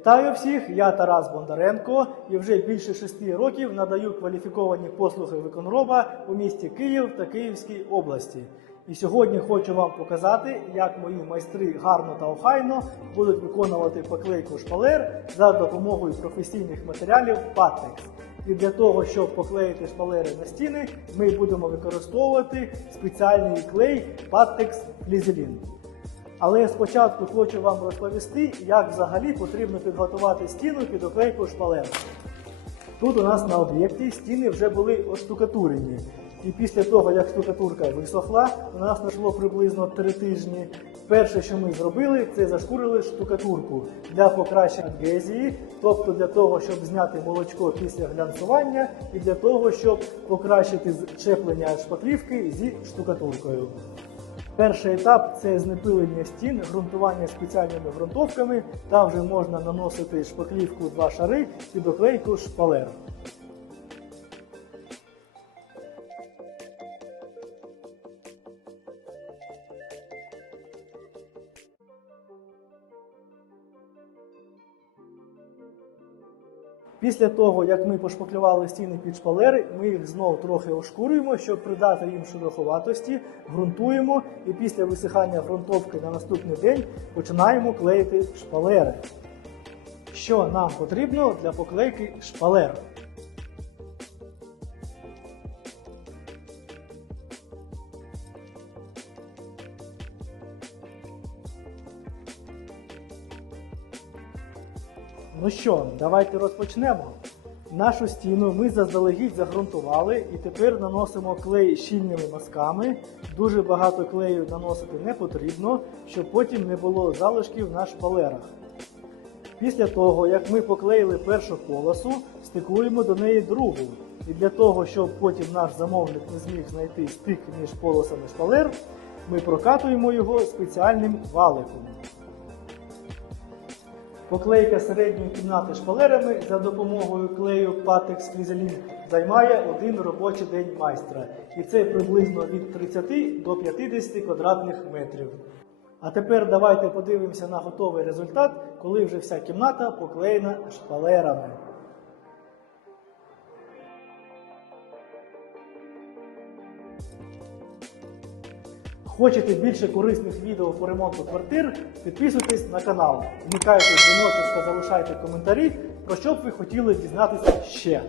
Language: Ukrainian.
Вітаю всіх! Я Тарас Бондаренко і вже більше шести років надаю кваліфіковані послуги виконроба у місті Київ та Київській області. І сьогодні хочу вам показати, як мої майстри гарно та охайно будуть виконувати поклейку шпалер за допомогою професійних матеріалів Pattex. І для того, щоб поклеїти шпалери на стіни, ми будемо використовувати спеціальний клей Pattex Flizolin. Але спочатку хочу вам розповісти, як взагалі потрібно підготувати стіну під оклейку шпалер. Тут у нас на об'єкті стіни вже були оштукатурені. І після того, як штукатурка висохла, у нас пройшло приблизно 3 тижні. Перше, що ми зробили, це зашкурили штукатурку для покращення адгезії, тобто для того, щоб зняти молочко після глянцювання, і для того, щоб покращити щеплення шпаклівки зі штукатуркою. Перший етап це знепилення стін, ґрунтування спеціальними ґрунтовками. Там вже можна наносити шпаклівку два шари під оклейку шпалер. Після того, як ми пошпаклювали стіни під шпалери, ми їх знов трохи ошкурюємо, щоб придати їм шероховатості, ґрунтуємо і після висихання ґрунтовки на наступний день починаємо клеїти шпалери. Що нам потрібно для поклейки шпалер? Ну що, давайте розпочнемо. Нашу стіну ми заздалегідь загрунтували і тепер наносимо клей щільними мазками. Дуже багато клею наносити не потрібно, щоб потім не було залишків на шпалерах. Після того, як ми поклеїли першу полосу, стикуємо до неї другу. І для того, щоб потім наш замовник не зміг знайти стик між полосами шпалер, ми прокатуємо його спеціальним валиком. Поклейка середньої кімнати шпалерами за допомогою клею Patex Flizolin займає один робочий день майстра. І це приблизно від 30 до 50 квадратних метрів. А тепер давайте подивимося на готовий результат, коли вже вся кімната поклеєна шпалерами. Хочете більше корисних відео по ремонту квартир? Підписуйтесь на канал, вмикайте дзвіночок та залишайте коментарі, про що б ви хотіли дізнатися ще.